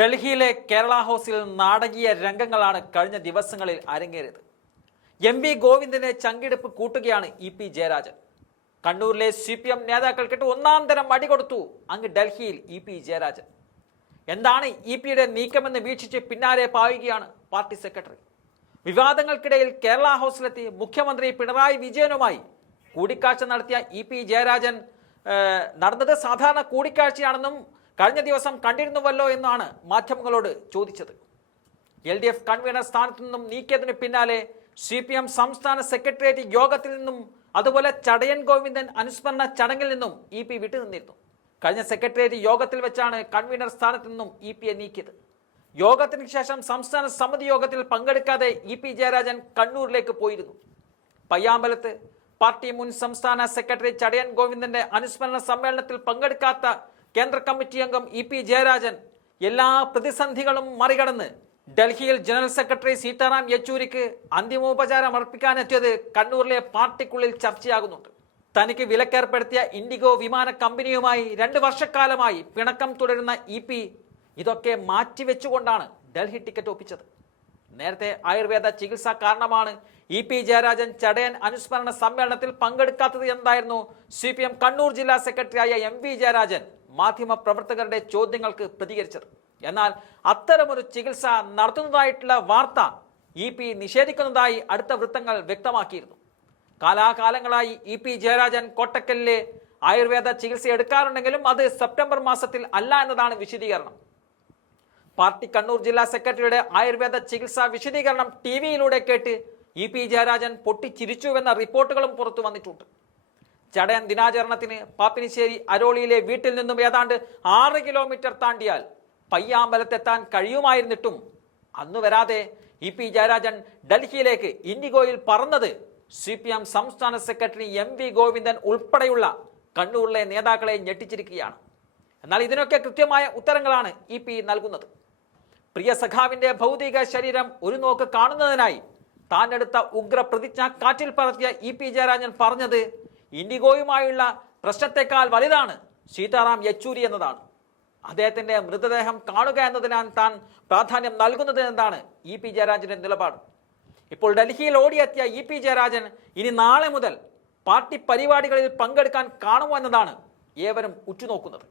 ഡൽഹിയിലെ കേരള ഹൗസിൽ നാടകീയ രംഗങ്ങളാണ് കഴിഞ്ഞ ദിവസങ്ങളിൽ അരങ്ങേറിയത്. എം.വി. ഗോവിന്ദനെ ചങ്കിടിപ്പ് കൂട്ടുകയാണ് ഇ.പി. ജയരാജൻ. കണ്ണൂരിലെ CPM നേതാക്കൾക്കിട്ട് ഒന്നാം തരം അടികൊടുത്തു അങ്ങ് ഡൽഹിയിൽ ഇ.പി. ജയരാജൻ. എന്താണ് ഇ.പിയുടെ നീക്കമെന്ന് വീക്ഷിച്ച് പിന്നാലെ പായുകയാണ് പാർട്ടി സെക്രട്ടറി. വിവാദങ്ങൾക്കിടയിൽ കേരള ഹൗസിലെത്തി മുഖ്യമന്ത്രി പിണറായി വിജയനുമായി കൂടിക്കാഴ്ച നടത്തിയ ഇ.പി. ജയരാജൻ നടന്നത് സാധാരണ കൂടിക്കാഴ്ചയാണെന്നും കഴിഞ്ഞ ദിവസം കണ്ടിരുന്നുവല്ലോ എന്നാണ് മാധ്യമങ്ങളോട് ചോദിച്ചത്. LDF കൺവീനർ സ്ഥാനത്തു നിന്നും നീക്കിയതിനു പിന്നാലെ CPM സംസ്ഥാന സെക്രട്ടേറിയറ്റ് യോഗത്തിൽ നിന്നും അതുപോലെ ചടയൻ ഗോവിന്ദൻ അനുസ്മരണ ചടങ്ങിൽ നിന്നും ഇ.പി. വിട്ടുനിന്നിരുന്നു. കഴിഞ്ഞ സെക്രട്ടേറിയറ്റ് യോഗത്തിൽ വെച്ചാണ് കൺവീനർ സ്ഥാനത്തു നിന്നും ഇ.പിയെ നീക്കിയത്. യോഗത്തിന് ശേഷം സംസ്ഥാന സമിതി യോഗത്തിൽ പങ്കെടുക്കാതെ ഇ.പി. ജയരാജൻ കണ്ണൂരിലേക്ക് പോയിരുന്നു. പയ്യാമ്പലത്ത് പാർട്ടി മുൻ സംസ്ഥാന സെക്രട്ടറി ചടയൻ ഗോവിന്ദന്റെ അനുസ്മരണ സമ്മേളനത്തിൽ പങ്കെടുക്കാത്ത കേന്ദ്ര കമ്മിറ്റി അംഗം ഇ.പി. ജയരാജൻ എല്ലാ പ്രതിസന്ധികളും മറികടന്ന് ഡൽഹിയിൽ ജനറൽ സെക്രട്ടറി സീതാറാം യെച്ചൂരിക്ക് അന്തിമോപചാരം അർപ്പിക്കാനെത്തിയത് കണ്ണൂരിലെ പാർട്ടിക്കുള്ളിൽ ചർച്ചയാകുന്നുണ്ട്. തനിക്ക് വിലക്കേർപ്പെടുത്തിയ ഇൻഡിഗോ വിമാന കമ്പനിയുമായി 2 വർഷക്കാലമായി പിണക്കം തുടരുന്ന ഇ.പി. ഇതൊക്കെ മാറ്റിവെച്ചുകൊണ്ടാണ് ഡൽഹി ടിക്കറ്റ് ഒപ്പിച്ചത്. നേരത്തെ ആയുർവേദ ചികിത്സ കാരണമാണ് ഇ.പി. ജയരാജൻ ചടയൻ അനുസ്മരണ സമ്മേളനത്തിൽ പങ്കെടുക്കാത്തത് എന്തായിരുന്നു CPM കണ്ണൂർ ജില്ലാ സെക്രട്ടറിയായ M.V. ജയരാജൻ മാധ്യമ പ്രവർത്തകരുടെ ചോദ്യങ്ങൾക്ക് പ്രതികരിച്ചത്. എന്നാൽ അത്തരമൊരു ചികിത്സ നടത്തുന്നതായിട്ടുള്ള വാർത്ത ഇ.പി. നിഷേധിക്കുന്നതായി അടുത്ത വൃത്തങ്ങൾ വ്യക്തമാക്കിയിരുന്നു. കാലാകാലങ്ങളായി ഇ.പി. ജയരാജൻ കോട്ടക്കലിലെ ആയുർവേദ ചികിത്സ എടുക്കാറുണ്ടെങ്കിലും അത് സെപ്റ്റംബർ മാസത്തിൽ അല്ല എന്നതാണ് വിശദീകരണം. പാർട്ടി കണ്ണൂർ ജില്ലാ സെക്രട്ടറിയുടെ ആയുർവേദ ചികിത്സാ വിശദീകരണം TV-യിലൂടെ കേട്ട് ഇ.പി. ജയരാജൻ പൊട്ടിച്ചിരിച്ചുവെന്ന റിപ്പോർട്ടുകളും പുറത്തു വന്നിട്ടുണ്ട്. ചടയൻ ദിനാചരണത്തിന് പാപ്പിനിശ്ശേരി അരോളിയിലെ വീട്ടിൽ നിന്നും ഏതാണ്ട് 6 കിലോമീറ്റർ താണ്ടിയാൽ പയ്യാമ്പലത്തെത്താൻ കഴിയുമായിരുന്നിട്ടും അന്ന് വരാതെ ഇ.പി. ജയരാജൻ ഡൽഹിയിലേക്ക് ഇൻഡിഗോയിൽ പറന്നത് CPM സംസ്ഥാന സെക്രട്ടറി M.V. ഗോവിന്ദൻ ഉൾപ്പെടെയുള്ള കണ്ണൂരിലെ നേതാക്കളെ ഞെട്ടിച്ചിരിക്കുകയാണ്. എന്നാൽ ഇതിനൊക്കെ കൃത്യമായ ഉത്തരങ്ങളാണ് ഇ.പി. നൽകുന്നത്. പ്രിയ സഖാവിന്റെ ഭൗതിക ശരീരം ഒരു നോക്ക് കാണുന്നതിനായി താൻ എടുത്ത ഉഗ്ര പ്രതിജ്ഞ കാറ്റിൽ പറത്തിയ ഇ.പി. ജയരാജൻ പറഞ്ഞത് ഇൻഡിഗോയുമായുള്ള പ്രശ്നത്തെക്കാൾ വലുതാണ് സീതാറാം യെച്ചൂരി എന്നതാണ്. അദ്ദേഹത്തിന്റെ മൃതദേഹം കാണുക എന്നതിനാണ് താൻ പ്രാധാന്യം നൽകുന്നത് എന്നതാണ് ഇ.പി. ജയരാജന്റെ നിലപാട്. ഇപ്പോൾ ഡൽഹിയിൽ ഓടിയെത്തിയ ഇ.പി. ജയരാജൻ ഇനി നാളെ മുതൽ പാർട്ടി പരിപാടികളിൽ പങ്കെടുക്കാൻ കാണുമോ എന്നതാണ് ഏവരും ഉറ്റുനോക്കുന്നത്.